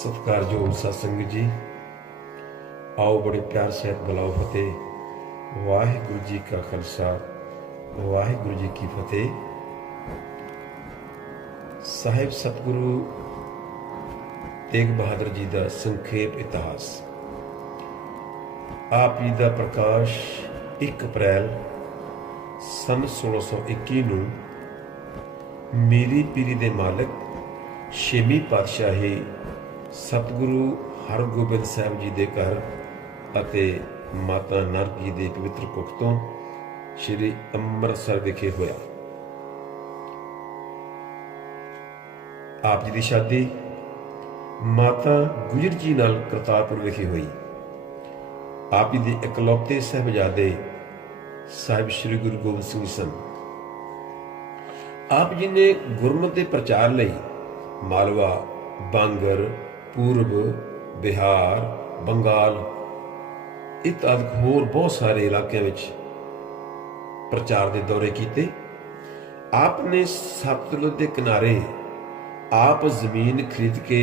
ਸਤਿਕਾਰਯੋਗ ਸਤਸੰਗ ਜੀ। ਆਓ ਬੜੇ ਪਿਆਰ ਸਹਿਤ ਬੁਲਾਓ ਫਤਿਹ। ਵਾਹਿਗੁਰੂ ਜੀ ਕਾ ਖਾਲਸਾ, ਵਾਹਿਗੁਰੂ ਜੀ ਕੀ ਫਤਿਹ। ਸਾਹਿਬ ਸਤਿਗੁਰੂ ਤੇਗ ਬਹਾਦਰ ਜੀ ਦਾ ਸੰਖੇਪ ਇਤਿਹਾਸ। ਆਪ ਜੀ ਦਾ ਪ੍ਰਕਾਸ਼ 1 ਅਪ੍ਰੈਲ ਸੰਨ 1621 ਨੂੰ ਮੇਰੀ ਪੀਰੀ ਦੇ ਮਾਲਕ ਛੇਵੀਂ ਪਾਤਸ਼ਾਹੀ ਸਤਿਗੁਰੂ ਹਰਗੋਬਿੰਦ ਸਾਹਿਬ ਜੀ ਦੇ ਘਰ ਅਤੇ ਮਾਤਾ ਨਰਕ ਜੀ ਦੇ ਪਵਿੱਤਰ ਕੁੱਖ ਤੋਂ ਸ੍ਰੀ ਅੰਮ੍ਰਿਤਸਰ ਵਿਖੇ ਹੋਇਆ। ਆਪ ਜੀ ਦੀ ਸ਼ਾਦੀ ਮਾਤਾ ਗੁਜਰ ਜੀ ਨਾਲ ਕਰਤਾਰਪੁਰ ਵਿਖੇ ਹੋਈ। ਆਪ ਜੀ ਦੇ ਇਕਲੌਤੇ ਸਹਿਬਜ਼ਾਦੇ ਸਾਹਿਬ ਸ੍ਰੀ ਗੁਰੂ ਗੋਬਿੰਦ ਸਿੰਘ ਸਨ। ਆਪ ਜੀ ਨੇ ਗੁਰਮਤਿ ਦੇ ਪ੍ਰਚਾਰ ਲਈ ਮਾਲਵਾ, ਬਾਂਗਰ ਪੂਰਬ, ਬਿਹਾਰ, ਬੰਗਾਲ ਇਤਆਦਿ ਹੋਰ ਬਹੁਤ ਸਾਰੇ ਇਲਾਕਿਆਂ ਵਿੱਚ ਪ੍ਰਚਾਰ ਦੇ ਦੌਰੇ ਕੀਤੇ। ਆਪ ਨੇ ਸਤਲੁਜ ਦੇ ਕਿਨਾਰੇ ਆਪ ਜ਼ਮੀਨ ਖਰੀਦ ਕੇ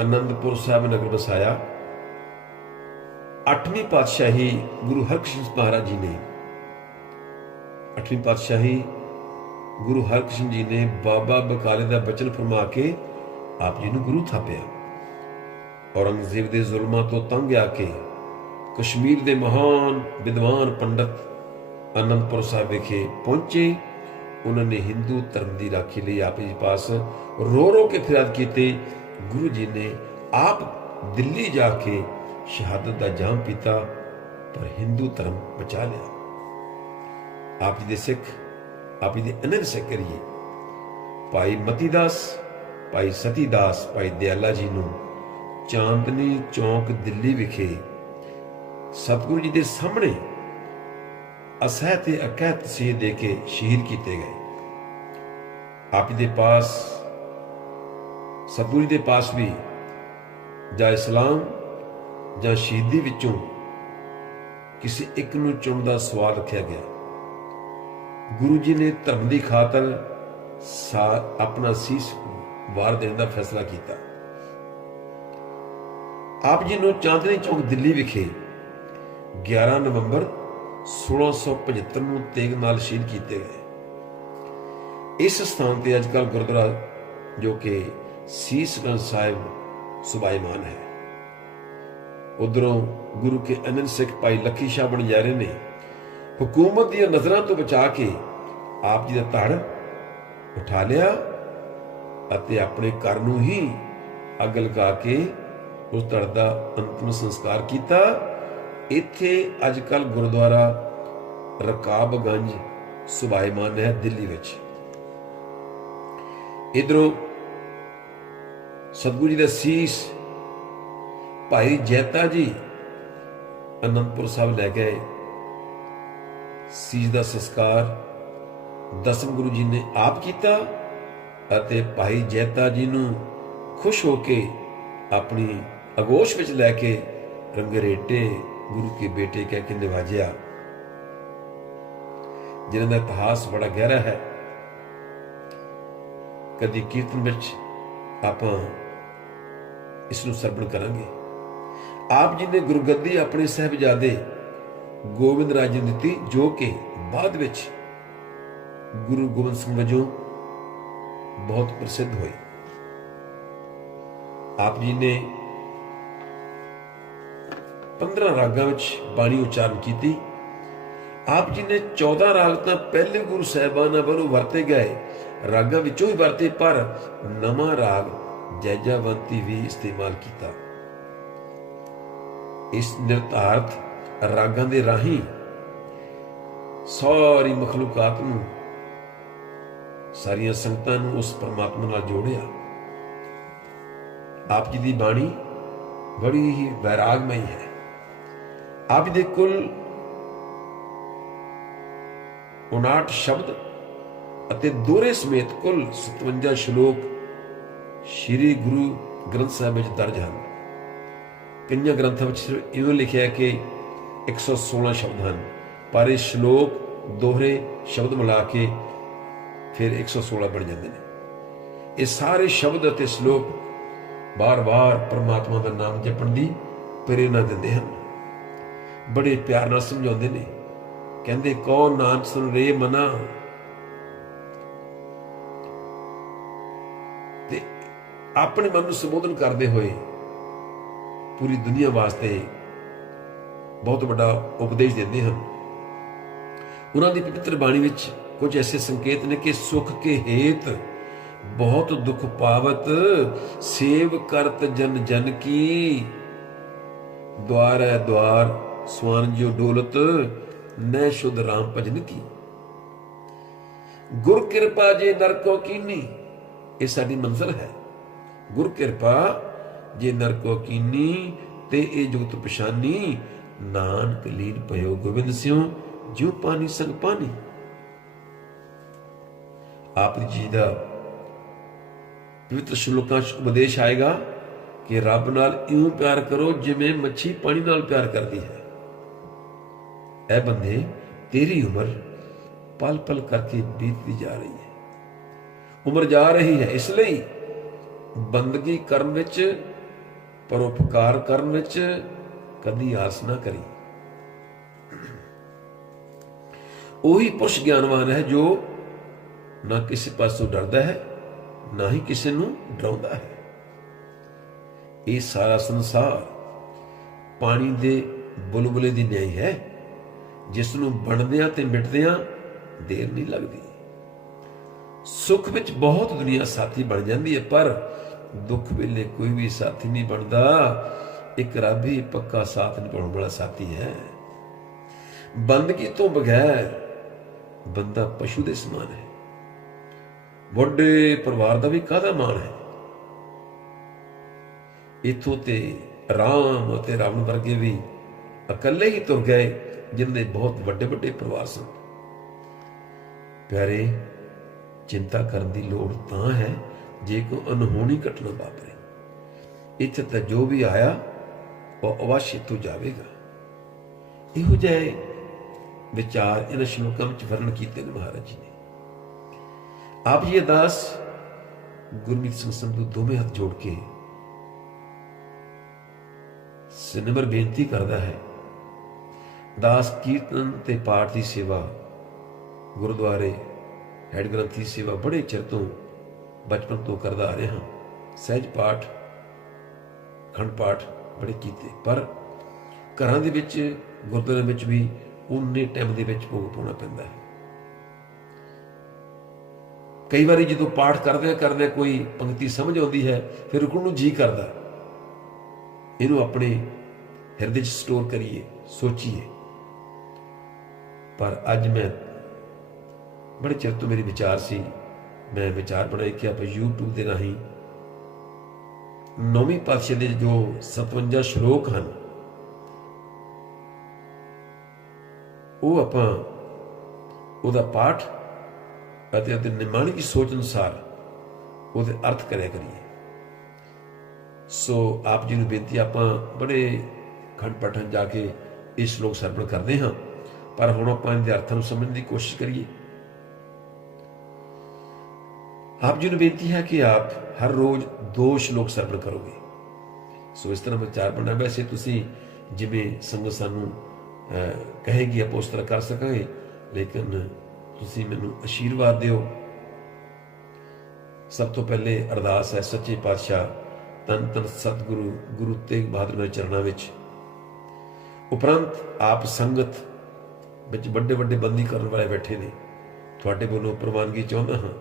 ਅਨੰਦਪੁਰ ਸਾਹਿਬ ਨਗਰ ਵਸਾਇਆ। ਅੱਠਵੀਂ ਪਾਤਸ਼ਾਹੀ ਗੁਰੂ ਹਰਕ੍ਰਿਸ਼ਨ ਮਹਾਰਾਜ ਜੀ ਨੇ, ਅੱਠਵੀਂ ਪਾਤਸ਼ਾਹੀ ਗੁਰੂ ਹਰਕ੍ਰਿਸ਼ਨ ਜੀ ਨੇ ਬਾਬਾ ਬਕਾਲੇ ਦਾ ਬਚਨ ਫਰਮਾ ਕੇ ਆਪ ਜੀ ਨੂੰ ਗੁਰੂ ਥਾਪਿਆ। ਔਰੰਗਜ਼ੇਬ ਦੇ ਜ਼ੁਲਮਾਂ ਤੋਂ ਤੰਗ ਆ ਕੇ ਕਸ਼ਮੀਰ ਦੇ ਮਹਾਨ ਵਿਦਵਾਨ ਪੰਡਤ ਅਨੰਦਪੁਰ ਸਾਹਿਬ ਵਿਖੇ ਪਹੁੰਚੇ। ਉਹਨਾਂ ਨੇ ਹਿੰਦੂ ਧਰਮ ਦੀ ਰਾਖੀ ਲਈ ਆਪ ਜੀ ਪਾਸ ਰੋ ਰੋ ਕੇ ਫਰਿਆਦ ਕੀਤੀ। ਗੁਰੂ ਜੀ ਨੇ ਆਪ ਦਿੱਲੀ ਜਾ ਕੇ ਸ਼ਹਾਦਤ ਦਾ ਜਾਮ ਪੀਤਾ, ਪਰ ਹਿੰਦੂ ਧਰਮ ਬਚਾ ਲਿਆ। ਆਪ ਜੀ ਦੇ ਸਿੱਖ, ਆਪ ਜੀ ਦੇ ਅਨੰਦ ਸਿੱਖ ਕਰੀਏ। ਭਾਈ ਮਤੀਦਾਸ ਭਾਈ ਸਤੀਦਾਸ ਭਾਈ ਦਿਆਲਾ ਜੀ ਨੂੰ ਚਾਂਦਨੀ ਚੌਕ ਦਿੱਲੀ ਵਿਖੇ ਸਤਿਗੁਰੂ ਜੀ ਦੇ ਸਾਹਮਣੇ ਅਸਹਿ ਤੇ ਅਕਹਿਤ ਸੀ ਦੇ ਕੇ ਸ਼ਹੀਦ ਕੀਤੇ ਗਏ। ਆਪ ਦੇ ਪਾਸ, ਸਤਿਗੁਰੂ ਜੀ ਦੇ ਪਾਸ ਵੀ ਜਾਂ ਇਸਲਾਮ ਜਾਂ ਸ਼ਹੀਦੀ ਵਿੱਚੋਂ ਕਿਸੇ ਇੱਕ ਨੂੰ ਚੁਣਨ ਦਾ ਸਵਾਲ ਰੱਖਿਆ ਗਿਆ। ਗੁਰੂ ਜੀ ਨੇ ਧਰਮ ਦੀ ਖਾਤਰ ਆਪਣਾ ਸੀਸ ਵਾਰ ਦੇਣ ਦਾ ਫੈਸਲਾ ਕੀਤਾ। ਆਪ ਜੀ ਨੂੰ ਚਾਂਦਨੀ ਚੌਕ ਦਿੱਲੀ ਵਿਖੇ 11 ਨਵੰਬਰ 1675 ਨੂੰ ਤੇਗ ਨਾਲ ਸ਼ਹੀਦ ਕੀਤੇ ਗਏ। ਇਸ ਸਥਾਨ ਤੇ ਅੱਜਕੱਲ ਗੁਰਦੁਆਰਾ ਜੋ ਕਿ ਸੀਸਗੰਜ ਸਾਹਿਬ ਸੁਭਾਈਮਾਨ ਹੈ। ਉਧਰੋਂ ਗੁਰੂ ਕੇ ਅਨੰਦ ਸਿੱਖ ਭਾਈ ਲੱਖੀ ਸ਼ਾਹ ਬਣ ਜਾ ਰਹੇ ਨੇ। ਹਕੂਮਤ ਦੀਆਂ ਨਜ਼ਰਾਂ ਤੋਂ ਬਚਾ ਕੇ ਆਪ ਜੀ ਦਾ ਧੜ ਉਠਾ ਲਿਆ। ਅਤੇ ਆਪਣੇ ਘਰ ਨੂੰ ਹੀ ਅੱਗ ਲਗਾ ਕੇ ਉਸ ਧੜ ਦਾ ਅੰਤਮ ਸੰਸਕਾਰ ਕੀਤਾ। ਇੱਥੇ ਅੱਜ ਕੱਲ ਗੁਰਦੁਆਰਾ ਰਕਾਬਗੰਜ ਸੁਭਾਈਮਾਨ ਹੈ ਦਿੱਲੀ ਵਿੱਚ। ਇਧਰੋਂ ਸਤਗੁਰੂ ਜੀ ਦਾ ਸੀਸ ਭਾਈ ਜੈਤਾ ਜੀ ਅਨੰਦਪੁਰ ਸਾਹਿਬ ਲੈ ਗਏ। ਸੀਸ ਦਾ ਸੰਸਕਾਰ ਦਸਮ ਗੁਰੂ ਜੀ ਨੇ ਆਪ ਕੀਤਾ। ਅਤੇ ਭਾਈ ਜੈਤਾ ਜੀ ਨੂੰ ਖੁਸ਼ ਹੋ ਕੇ ਆਪਣੀ ਅਗੋਸ਼ ਵਿੱਚ ਲੈ ਕੇ ਰੰਗਰੇਟੇ ਗੁਰੂ ਕੇ ਬੇਟੇ ਕਹਿ ਕੇ ਨਿਵਾਜਿਆ। ਜਿਨ੍ਹਾਂ ਦਾ ਇਤਿਹਾਸ ਬੜਾ ਗਹਿਰਾ ਹੈ। ਕਦੀ ਕੀਰਤਨ ਵਿੱਚ ਆਪਾਂ ਇਸ ਨੂੰ ਸਰਵਣ ਕਰਾਂਗੇ। ਆਪ ਜੀ ਨੇ ਗੁਰਗੱਦੀ ਆਪਣੇ ਸਹਿਬਜ਼ਾਦੇ ਗੋਬਿੰਦ ਰਾਜ ਜੀ ਦਿੱਤੀ, ਜੋ ਕਿ ਬਾਅਦ ਵਿੱਚ ਗੁਰੂ ਗੋਬਿੰਦ ਸਿੰਘ ਵਜੋਂ ਬਹੁਤ ਪ੍ਰਸਿੱਧ ਹੋਏ ਆਪ ਜੀ ਨੇ 15 ਰਾਗਾਂ ਵਿੱਚ ਬਾਣੀ ਉਚਾਰਨ ਕੀਤੀ। ਆਪ ਜੀ ਨੇ 14 ਰਾਗ ਤਾਂ ਪਹਿਲੇ ਗੁਰੂ ਸਾਹਿਬਾਨਾਂ ਵੱਲੋਂ ਵਰਤੇ ਗਏ। ਰਾਗਾਂ ਵਿੱਚੋਂ ਹੀ ਵਰਤੇ, ਪਰ ਨਵਾਂ ਰਾਗ ਜੈਜਾਵੰਤੀ ਵੀ ਇਸਤੇਮਾਲ ਕੀਤਾ। ਇਸ ਨਿਰਧਾਰਤ ਰਾਗਾਂ ਦੇ ਰਾਹੀਂ ਸਾਰੀ ਮਖਲੂਕਾਤ ਨੂੰ ਸਾਰੀਆਂ ਸੰਗਤਾਂ ਨੂੰ ਉਸ ਪਰਮਾਤਮਾ ਨਾਲ ਜੋੜਿਆ। ਆਪ ਜੀ ਦੀ ਬਾਣੀ ਬੜੀ ਹੀ ਵੈਰਾਗਮਈ ਹੈ। ਆਪ ਦੇ ਕੁੱਲ 59 ਸ਼ਬਦ ਅਤੇ ਦੋਰੇ ਸਮੇਤ ਕੁੱਲ 57 ਸ਼ਲੋਕ ਸ੍ਰੀ ਗੁਰੂ ਗ੍ਰੰਥ ਸਾਹਿਬ ਵਿੱਚ ਦਰਜ ਹਨ। ਕਈਆਂ ਗ੍ਰੰਥਾਂ ਵਿੱਚ ਸਿਰਫ ਇਉਂ ਲਿਖਿਆ ਹੈ ਕਿ 116 ਸ਼ਬਦ ਹਨ, ਪਰ ਇਹ ਸ਼ਲੋਕ ਦੋਹਰੇ ਸ਼ਬਦ ਮਿਲਾ ਕੇ ਫਿਰ 116 ਬਣ ਜਾਂਦੇ ਨੇ। ਇਹ ਸਾਰੇ ਸ਼ਬਦ ਅਤੇ ਸ਼ਲੋਕ ਬਾਰ-ਬਾਰ ਪ੍ਰਮਾਤਮਾ ਦਾ ਨਾਮ ਜਪਣ ਦੀ ਪ੍ਰੇਰਣਾ ਦਿੰਦੇ ਹਨ। ਬੜੇ ਪਿਆਰ ਨਾਲ ਸਮਝਾਉਂਦੇ ਨੇ। ਕਹਿੰਦੇ, ਕੌਣ ਨਾਨਕ ਸੁਨ ਰੇ ਮਨਾ? ਤੇ ਆਪਣੇ ਮਨ ਨੂੰ ਸੰਬੋਧਨ ਕਰਦੇ ਹੋਏ ਪੂਰੀ ਦੁਨੀਆ ਵਾਸਤੇ ਬਹੁਤ ਵੱਡਾ ਉਪਦੇਸ਼ ਦਿੰਦੇ ਹਨ। ਉਹਨਾਂ ਦੀ ਪਵਿੱਤਰ ਬਾਣੀ ਵਿੱਚ ਕੁਝ ਐਸੇ ਸੰਕੇਤ ਨੇ ਕਿ ਸੁਖ ਕੇ ਹੇਤ ਬਹੁਤ ਦੁਖ ਪਾਵਤ, ਸੇਵ ਕਰਤ ਜਨ ਜਨ ਕੀ। ਦਵਾਰ ਹੈ ਦਵਾਰ ਸਵਾਨ ਜੋ ਡੋਲਤ ਨੈ ਸ਼ੁਧ ਰਾਮ ਭਜਨ ਕੀ। ਗੁਰ ਕਿਰਪਾ ਜੇ ਨਰਕੋ ਕੀਨੀ, ਇਹ ਸਾਡੀ ਮੰਜ਼ਲ ਹੈ। ਗੁਰ ਕਿਰਪਾ ਜੇ ਨਰਕੋ ਕੀਨੀ, ਤੇ ਇਹ ਜੁਗਤ ਪਛਾਨੀ। ਨਾਨਕ ਲੀਨ ਪਇਓ ਗੋਬਿੰਦ ਸਿਉ, ਜਿਉ ਪਾਣੀ ਸੰਗ ਪਾਣੀ ਆਪ ਜੀ ਦਾ ਪਵਿੱਤਰ ਸ਼ਲੋਕਾਂ ਚ ਉਪਦੇਸ਼ ਆਏਗਾ ਕਿ ਰੱਬ ਨਾਲ ਇਉਂ ਪਿਆਰ ਕਰੋ ਜਿਵੇਂ ਮੱਛੀ ਪਾਣੀ ਨਾਲ ਪਿਆਰ ਕਰਦੀ ਹੈ। ਐ ਬੰਦੇ, ਤੇਰੀ ਉਮਰ ਪਲ ਪਲ ਕਰਕੇ ਬੀਤਦੀ ਜਾ ਰਹੀ ਹੈ। ਉਮਰ ਜਾ ਰਹੀ ਹੈ, ਇਸ ਲਈ ਬੰਦਗੀ ਕਰਨ ਵਿੱਚ, ਪਰਉਪਕਾਰ ਕਰਨ ਵਿੱਚ ਕਦੀ ਆਸ ਨਾ ਕਰੀ। ਉਹੀ ਪੁਰਸ਼ ਗਿਆਨਵਾਨ ਹੈ ਜੋ ਨਾ ਕਿਸੇ ਪਾਸੋਂ ਡਰਦਾ ਹੈ, ਨਾ ਹੀ ਕਿਸੇ ਨੂੰ ਡਰਾਉਂਦਾ ਹੈ। ਇਹ ਸਾਰਾ ਸੰਸਾਰ ਪਾਣੀ ਦੇ ਬੁਲਬੁਲੇ ਦੀ ਨਿਆਈ ਹੈ। ਜਿਸ ਨੂੰ ਬਣਦਿਆਂ ਤੇ ਮਿਟਦਿਆਂ ਦੇਰ ਨਹੀਂ ਲੱਗਦੀ। ਸੁੱਖ ਵਿੱਚ ਬਹੁਤ ਦੁਨੀਆ ਸਾਥੀ ਬਣ ਜਾਂਦੀ ਹੈ, ਪਰ ਦੁੱਖ ਵੇਲੇ ਕੋਈ ਵੀ ਸਾਥੀ ਨਹੀਂ ਬਣਦਾ। ਇੱਕ ਰੱਬ ਹੀ ਪੱਕਾ ਸਾਥ ਨਿਭਾਉਣ ਵਾਲਾ ਸਾਥੀ ਹੈ। ਬੰਦਗੀ ਤੋਂ ਬਗੈਰ ਬੰਦਾ ਪਸ਼ੂ ਦੇ ਸਮਾਨ ਹੈ। ਵੱਡੇ ਪਰਿਵਾਰ ਦਾ ਵੀ ਕਾਹਦਾ ਮਾਣ ਹੈ? ਇਥੋਂ ਤੇ ਰਾਮ ਅਤੇ ਰਾਵਣ ਵਰਗੇ ਵੀ ਇਕੱਲੇ ਹੀ ਤੁਰ ਗਏ, ਜਿਨ੍ਹਾਂ ਦੇ ਬਹੁਤ ਵੱਡੇ ਵੱਡੇ ਪਰਿਵਾਰ ਸਨ। ਪਿਆਰੇ, ਚਿੰਤਾ ਕਰਨ ਦੀ ਲੋੜ ਤਾਂ ਹੈ ਜੇ ਕੋਈ ਅਨਹੋਣੀ ਘਟਨਾ ਵਾਪਰੇ। ਇੱਥੇ ਤਾਂ ਜੋ ਵੀ ਆਇਆ, ਉਹ ਅਵਸ਼ਯ ਤੋਂ ਜਾਵੇਗਾ। ਇਹੋ ਜਿਹੇ ਵਿਚਾਰ ਇਹਨਾਂ ਸ਼ਲੋਕਾਂ ਵਿੱਚ ਵਰਣਨ ਕੀਤੇ ਨੇ ਮਹਾਰਾਜ ਜੀ ਨੇ। ਆਪ ਜੀ ਅਰਦਾਸ ਗੁਰਮੀਤ ਸਿੰਘ ਸੰਧੂ ਦੋਵੇਂ ਹੱਥ ਜੋੜ ਕੇ ਸਿਨਮਰ ਬੇਨਤੀ ਕਰਦਾ ਹੈ ਦਾਸ ਕੀਰਤਨ ਤੇ ਪਾਠ ਦੀ ਸੇਵਾ ਗੁਰਦੁਆਰੇ ਹੈਡ ਗ੍ਰੰਥੀ ਸੇਵਾ ਬੜੇ ਚਿਰ ਤੋਂ ਬਚਪਨ ਤੋਂ ਕਰਦਾ ਆ ਰਿਹਾ ਹਾਂ ਸਹਿਜ ਪਾਠ ਖੰਡ ਪਾਠ ਬੜੇ ਕੀਤੇ ਪਰ ਘਰਾਂ ਦੇ ਵਿੱਚ ਗੁਰਦੁਆਰੇ ਵਿੱਚ ਵੀ ਉਨੇ ਟਾਈਮ ਦੇ ਵਿੱਚ ਭੋਗ ਪਾਉਣਾ ਪੈਂਦਾ ਹੈ ਕਈ ਵਾਰੀ ਜਦੋਂ ਪਾਠ ਕਰਦੇ ਕਰਦੇ ਕੋਈ ਪੰਕਤੀ ਸਮਝ ਆਉਂਦੀ ਹੈ, ਫਿਰ ਰੁਕਣ ਨੂੰ ਜੀ ਕਰਦਾ ਇਹਨੂੰ ਆਪਣੇ ਹਿਰਦੇ 'ਚ ਸਟੋਰ ਕਰੀਏ, ਸੋਚੀਏ। ਪਰ ਅੱਜ ਮੈਂ ਬੜੇ ਚਿਰ ਤੋਂ ਮੇਰੇ ਵਿਚਾਰ ਸੀ, ਮੈਂ ਵਿਚਾਰ ਬਣਾਇਆ ਕਿ ਆਪਾਂ YouTube ਦੇ ਰਾਹੀਂ ਨੌਵੀਂ ਪਾਤਸ਼ਾਹ ਦੇ ਜੋ 57 ਸ਼ਲੋਕ ਹਨ, ਉਹ ਆਪਾਂ ਉਹਦਾ ਪਾਠ ਅਤੇ ਉਹਦੇ ਨਿਮਾਣੀ ਦੀ ਸੋਚ ਅਨੁਸਾਰ ਉਹਦੇ ਅਰਥ ਕਰਿਆ ਕਰੀਏ। ਸੋ ਆਪ ਜੀ ਨੂੰ ਬੇਨਤੀ ਆਪਾਂ ਬੜੇ ਖੰਡ ਪਾਠਾਂ ਜਾ ਕੇ ਇਹ ਸ਼ਲੋਕ ਸਰਵਣ ਕਰਦੇ ਹਾਂ ਪਰ ਹੁਣ ਆਪਾਂ ਇਹਦੇ ਅਰਥਾਂ ਨੂੰ ਸਮਝਣ ਦੀ ਕੋਸ਼ਿਸ਼ ਕਰੀਏ। ਆਪ ਜੀ ਨੂੰ ਬੇਨਤੀ ਹੈ ਕਿ ਆਪ ਹਰ ਰੋਜ਼ ਦੋ ਸ਼ਲੋਕ ਸਰਵਣ ਕਰੋਗੇ। ਸੋ ਇਸ ਤਰ੍ਹਾਂ ਵਿਚਾਰ ਬਣਨਾ ਵੈਸੇ ਤੁਸੀਂ ਜਿਵੇਂ ਸੰਗਤ ਸਾਨੂੰ ਅਹ, ਕਹੇਗੀ ਆਪਾਂ ਉਸ ਤਰ੍ਹਾਂ ਕਰ ਸਕਾਂਗੇ ਲੇਕਿਨ ਤੁਸੀਂ ਮੈਨੂੰ ਅਸ਼ੀਰਵਾਦ ਦਿਓ। ਸਭ ਤੋਂ ਪਹਿਲੇ ਅਰਦਾਸ ਹੈ, ਸੱਚੇ ਪਾਤਸ਼ਾਹ ਤਨ ਤਨ ਸਤਿਗੁਰੂ, ਗੁਰੂ ਤੇਗ ਬਹਾਦਰ ਦੇ ਚਰਨਾਂ ਵਿੱਚ। ਉਪਰੰਤ ਆਪ ਸੰਗਤ ਵਿੱਚ ਵੱਡੇ ਵੱਡੇ ਬੰਦੀ ਕਰਨ ਵਾਲੇ ਬੈਠੇ ਨੇ। ਤੁਹਾਡੇ ਵੱਲੋਂ ਪ੍ਰਵਾਨਗੀ ਚਾਹੁੰਦਾ ਹਾਂ।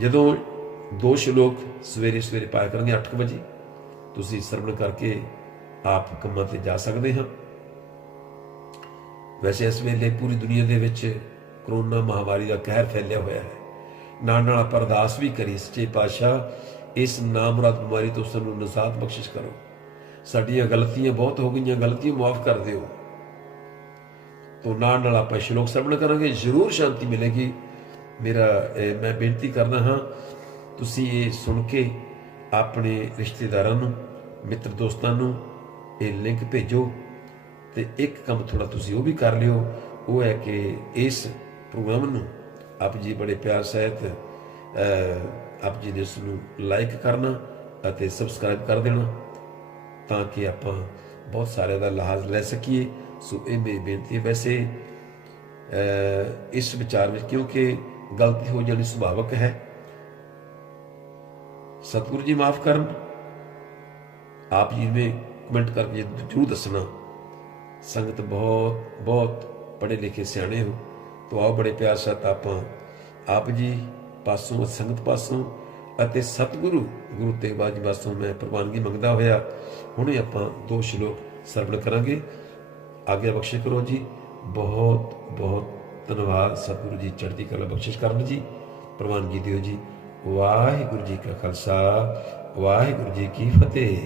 ਜਦੋਂ ਦੋ ਸ਼ਲੋਕ ਸਵੇਰੇ ਸਵੇਰੇ ਪਾਇਆ ਕਰਾਂਗੇ 8 ਵਜੇ, ਤੁਸੀਂ ਸਰਵਣ ਕਰਕੇ ਆਪ ਕੰਮਾਂ ਤੇ ਜਾ ਸਕਦੇ ਹਾਂ। ਵੈਸੇ ਇਸ ਵੇਲੇ ਪੂਰੀ ਦੁਨੀਆ ਦੇ ਵਿੱਚ ਕਰੋਨਾ ਮਹਾਮਾਰੀ ਦਾ ਕਹਿਰ ਫੈਲਿਆ ਹੋਇਆ ਹੈ। ਨਾਲ ਨਾਲ ਆਪਾਂ ਅਰਦਾਸ ਵੀ ਕਰੀ ਸੱਚੇ ਪਾਤਸ਼ਾਹ, ਇਸ ਨਾਮੁਰਾਦ ਬਿਮਾਰੀ ਤੋਂ ਸਾਨੂੰ ਨਜ਼ਾਤ ਬਖਸ਼ਿਸ਼ ਕਰੋ। ਸਾਡੀਆਂ ਗਲਤੀਆਂ ਬਹੁਤ ਹੋ ਗਈਆਂ, ਗਲਤੀਆਂ ਮਾਫ ਕਰ ਦਿਓ। ਤੋਂ ਨਾਲ ਨਾਲ ਆਪਾਂ ਸ਼ਲੋਕ ਸਰਵਣ ਕਰਾਂਗੇ, ਜ਼ਰੂਰ ਸ਼ਾਂਤੀ ਮਿਲੇਗੀ। ਮੇਰਾ ਮੈਂ ਬੇਨਤੀ ਕਰਦਾ ਹਾਂ, ਤੁਸੀਂ ਇਹ ਸੁਣ ਕੇ ਆਪਣੇ ਰਿਸ਼ਤੇਦਾਰਾਂ ਨੂੰ, ਮਿੱਤਰ ਦੋਸਤਾਂ ਨੂੰ ਇਹ ਲਿੰਕ ਭੇਜੋ ਤੇ ਇੱਕ ਕੰਮ ਥੋੜਾ ਤੁਸੀਂ ਉਹ ਵੀ ਕਰ ਲਿਓ। ਉਹ ਹੈ ਕਿ ਇਸ ਪ੍ਰੋਗਰਾਮ ਨੂੰ। ਆਪ ਜੀ ਬੜੇ ਪਿਆਰ ਸਹਿਤ ਆਪ ਜੀ ਨੇ ਇਸ ਨੂੰ ਲਾਈਕ ਕਰਨਾ ਅਤੇ ਸਬਸਕ੍ਰਾਈਬ ਕਰ ਦੇਣਾ ਤਾਂ ਕਿ ਆਪਾਂ ਬਹੁਤ ਸਾਰਿਆਂ ਦਾ ਲਾਭ ਲੈ ਸਕੀਏ। ਸੋ ਇਹ ਮੇਰੀ ਬੇਨਤੀ ਹੈ ਵੈਸੇ ਇਸ ਵਿਚਾਰ ਵਿੱਚ ਕਿਉਂਕਿ ਗਲਤੀ ਹੋ ਜਾਣੀ ਸੁਭਾਵਕ ਹੈ। ਸਤਿਗੁਰੂ ਜੀ ਮਾਫ ਕਰਨ। ਆਪ ਜੀ ਨੇ ਕਮੈਂਟ ਕਰਕੇ ਜਰੂਰ ਦੱਸਣਾ। ਸੰਗਤ ਬਹੁਤ ਬਹੁਤ ਪੜ੍ਹੇ ਲਿਖੇ ਸਿਆਣੇ ਹੋ। ਤੋਂ ਆਓ ਬੜੇ ਪਿਆਰ ਸਾਥ ਆਪਾਂ ਆਪ ਜੀ ਪਾਸੋਂ, ਸੰਗਤ ਪਾਸੋਂ ਅਤੇ ਸਤਿਗੁਰੂ, ਗੁਰੂ ਤੇਗ ਬਹਾਦਰ ਪਾਸੋਂ ਮੈਂ ਪ੍ਰਵਾਨਗੀ ਮੰਗਦਾ ਹੋਇਆ, ਹੁਣੇ ਆਪਾਂ ਦੋ ਸ਼ਲੋਕ ਸਰਵਣ ਕਰਾਂਗੇ। ਆਗਿਆ ਬਖਸ਼ਿਸ਼ ਕਰੋ ਜੀ। ਬਹੁਤ ਬਹੁਤ ਧੰਨਵਾਦ ਸਤਿਗੁਰੂ ਜੀ, ਚੜ੍ਹਦੀ ਕਲਾ ਬਖਸ਼ਿਸ਼ ਕਰਨ ਜੀ। ਪ੍ਰਵਾਨਗੀ ਦਿਓ ਜੀ। ਵਾਹਿਗੁਰੂ ਜੀ ਕਾ ਖਾਲਸਾ, ਵਾਹਿਗੁਰੂ ਜੀ ਕੀ ਫਤਿਹ।